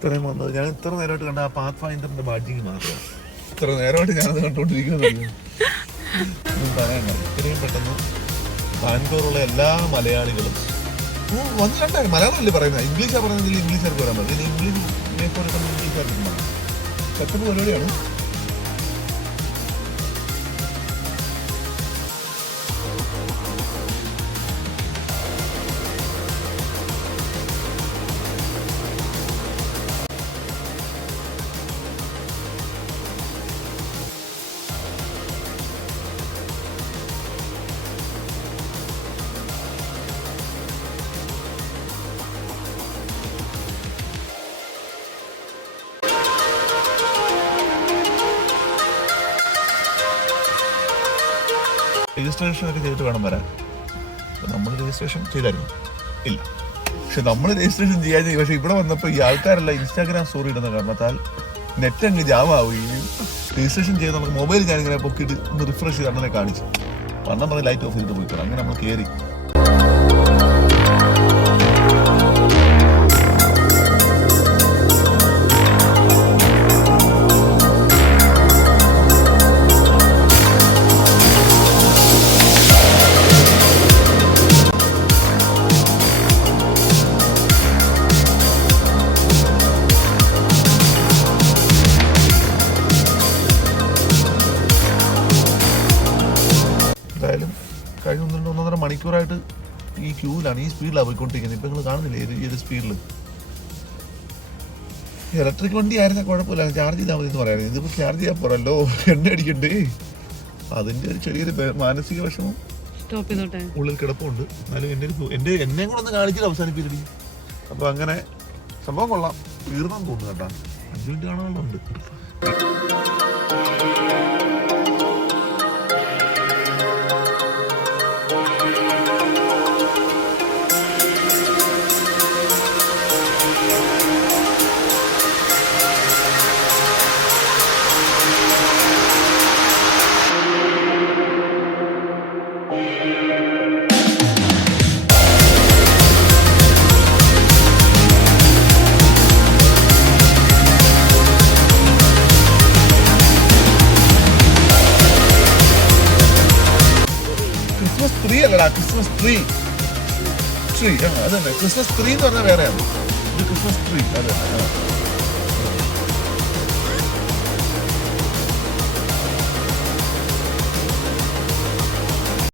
ഇത്രയും വന്നത് ഞാൻ ഇത്ര നേരമായിട്ട് കണ്ട ആ പാത്ത് ഫൈൻഡറിന്റെ ബാഡ്ജിങ് മാത്രമാണ്. ഇത്ര നേരമായിട്ട് ഞാനത് കണ്ടുകൊണ്ടിരിക്കുന്നത് പറയണ്ട. ഇത്രയും പെട്ടെന്ന് ബാംഗ്ലൂരുള്ള എല്ലാ മലയാളികളും വന്നിട്ടുണ്ടായി. മലയാളമല്ലേ പറയുന്നത്, ഇംഗ്ലീഷാണ് പറയുന്നതിൽ ഇംഗ്ലീഷുകാർക്ക് വരാൻ പറ്റും. ഇംഗ്ലീഷ് ഇംഗ്ലീഷുകാർക്ക് പെട്ടെന്ന് പരിപാടിയാണ്. രജിസ്ട്രേഷൻ ഒക്കെ ചെയ്തിട്ട് വേണം വരാൻ. അപ്പോൾ നമ്മൾ രജിസ്ട്രേഷൻ ചെയ്തായിരുന്നു ഇല്ല, പക്ഷെ നമ്മൾ രജിസ്ട്രേഷൻ ചെയ്യാൻ ചെയ്യും. പക്ഷെ ഇവിടെ വന്നപ്പോൾ ഈ ആൾക്കാരെല്ലാം ഇൻസ്റ്റാഗ്രാം സ്റ്റോറി ഇടുന്ന കാരണത്താൽ നെറ്റ് അങ്ങ് ജാമാവുകയും രജിസ്ട്രേഷൻ ചെയ്ത് നമുക്ക് മൊബൈൽ ഞാനിങ്ങനെ പൊക്കിയിട്ട് ഒന്ന് റിഫ്രഷ് ചെയ്ത് അങ്ങനെ കാണിച്ചു. വന്നാൽ പറഞ്ഞ് ലൈറ്റ് ഓഫ് ചെയ്തിട്ട് പോയിക്കോളാം. അങ്ങനെ നമ്മൾ കയറി. എന്തായാലും കഴിഞ്ഞ 1.5 മണിക്കൂറായിട്ട് ഈ ക്യൂവിലാണ്, ഈ സ്പീഡിലാണ് പോയിക്കൊണ്ടിരിക്കുന്നത്. ഇപ്പം നിങ്ങൾ കാണുന്നില്ലേ ഈ ഒരു സ്പീഡിൽ. ഇലക്ട്രിക് വണ്ടി ആയിരുന്നാൽ കുഴപ്പമില്ല, ചാർജ് ചെയ്താൽ മതി എന്ന് പറയാമായിരുന്നു. ഇതിപ്പോൾ ചാർജ് ചെയ്യാൻ പോരല്ലോ, എണ്ണ അടിക്കണ്ടേ. അതിൻ്റെ ഒരു ചെറിയൊരു മാനസിക വിഷമം ഉള്ളിൽ കിടപ്പുണ്ട്. എന്നാലും എന്നെയും കൂടെ ഒന്ന് കാണിച്ചിട്ട് അവസാനിപ്പിച്ചിട്ട്. അപ്പോൾ അങ്ങനെ സംഭവം കൊള്ളാം. തീർന്നെന്ന് തോന്നുന്നു കേട്ടോ. 5 മിനിറ്റ് കാണാനുണ്ട്. ക്രിസ്മസ് ട്രീ അല്ലടാ, ക്രിസ്മസ് ട്രീ അതന്നെ. ക്രിസ്മസ് ട്രീ എന്ന് പറഞ്ഞാൽ വേറെയാണ്. ഇത് ക്രിസ്മസ് ട്രീ അതെ.